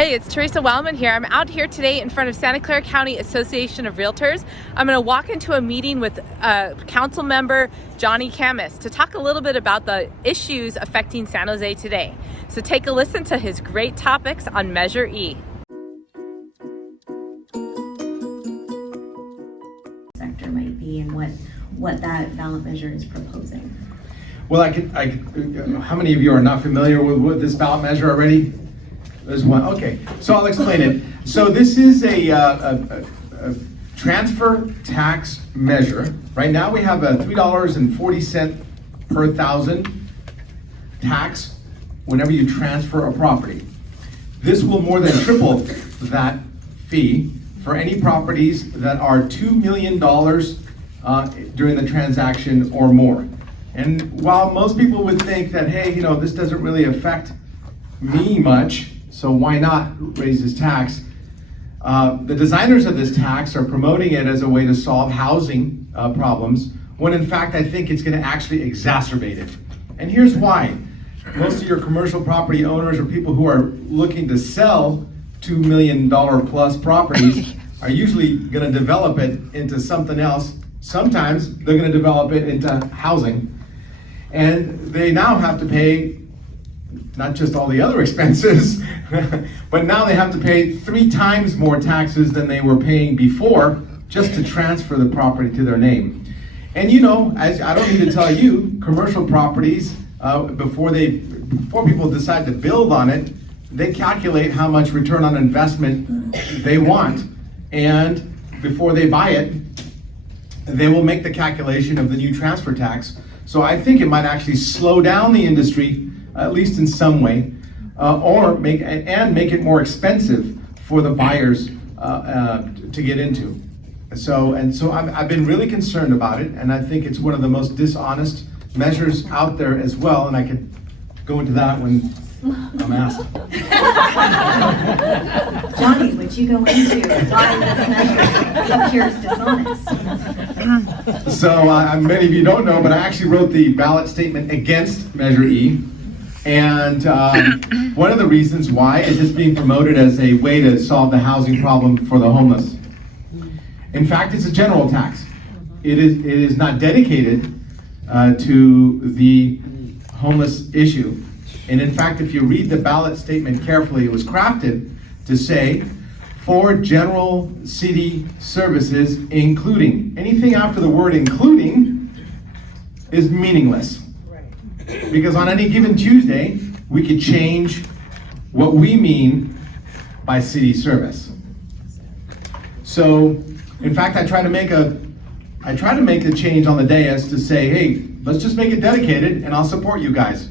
Hey, it's Theresa Wellman here. I'm out here today in front of Santa Clara County Association of Realtors. I'm going to walk into a meeting with council member Johnny Khamis to talk a little bit about the issues affecting San Jose today. So take a listen to his great topics on Measure E. Sector might be and what that ballot measure is proposing. Well, how many of you are not familiar with this ballot measure already? There's one. Okay, so I'll explain it. So this is a transfer tax measure. Right now we have a $3.40 per thousand tax whenever you transfer a property. This will more than triple that fee for any properties that are $2 million during the transaction or more. And while most people would think that, hey, this doesn't really affect me much, so why not raise this tax? The designers of this tax are promoting it as a way to solve housing problems, when in fact I think it's going to actually exacerbate it. And here's why. Most of your commercial property owners or people who are looking to sell $2 million plus properties are usually going to develop it into something else. Sometimes they're going to develop it into housing. And they now have to pay not just all the other expenses, but now they have to pay 3 times more taxes than they were paying before just to transfer the property to their name. And as I don't need to tell you, commercial properties, before people decide to build on it, they calculate how much return on investment they want. And before they buy it, they will make the calculation of the new transfer tax. So I think it might actually slow down the industry, at least in some way, or make it more expensive for the buyers to get into. So I've been really concerned about it, and I think it's one of the most dishonest measures out there as well. And I could go into that when I'm asked. Johnny, would you go into why this measure appears dishonest? So many of you don't know, but I actually wrote the ballot statement against Measure E. And one of the reasons why is it's being promoted as a way to solve the housing problem for the homeless. In fact, it's a general tax. It is not dedicated to the homeless issue. And in fact, if you read the ballot statement carefully, it was crafted to say, for general city services, including. Anything after the word including is meaningless. Because on any given Tuesday, we could change what we mean by city service. So, in fact, I try to make the change on the dais to say, hey, let's just make it dedicated and I'll support you guys.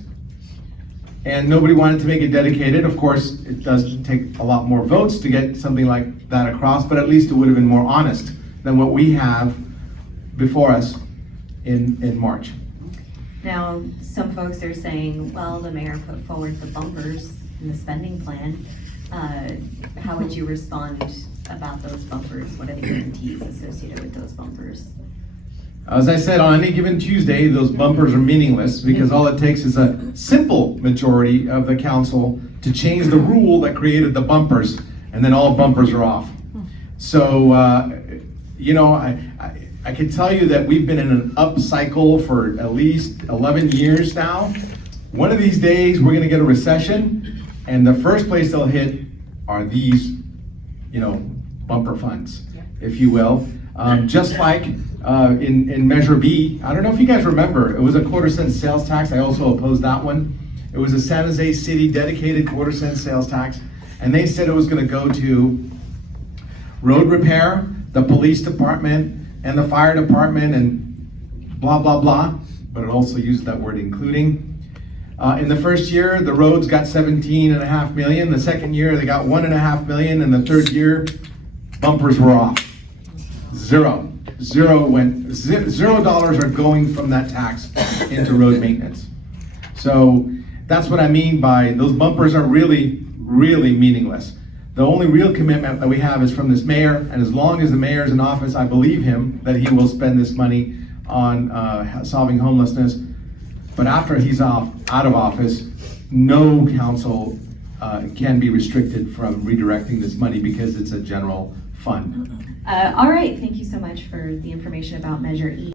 And nobody wanted to make it dedicated. Of course, it does take a lot more votes to get something like that across, but at least it would have been more honest than what we have before us in March. Now, some folks are saying, well, the mayor put forward the bumpers in the spending plan. How would you respond about those bumpers? What are the guarantees associated with those bumpers? As I said, on any given Tuesday, those bumpers are meaningless because all it takes is a simple majority of the council to change the rule that created the bumpers, and then all bumpers are off. So, I can tell you that we've been in an up cycle for at least 11 years now. One of these days, we're going to get a recession, and the first place they'll hit are these, bumper funds, if you will. Just like in Measure B, I don't know if you guys remember, it was a quarter-cent sales tax. I also opposed that one. It was a San Jose City dedicated quarter-cent sales tax, and they said it was going to go to road repair, the police department, and the fire department, and blah, blah, blah, but it also used that word including. In the first year, the roads got $17.5 million. The second year, they got $1.5 million, and the third year, bumpers were off. $0 are going from that tax into road maintenance. So that's what I mean by those bumpers are really, really meaningless. The only real commitment that we have is from this mayor, and as long as the mayor is in office, I believe him that he will spend this money on solving homelessness. But after he's out of office, no council can be restricted from redirecting this money because it's a general fund. All right, thank you so much for the information about Measure E.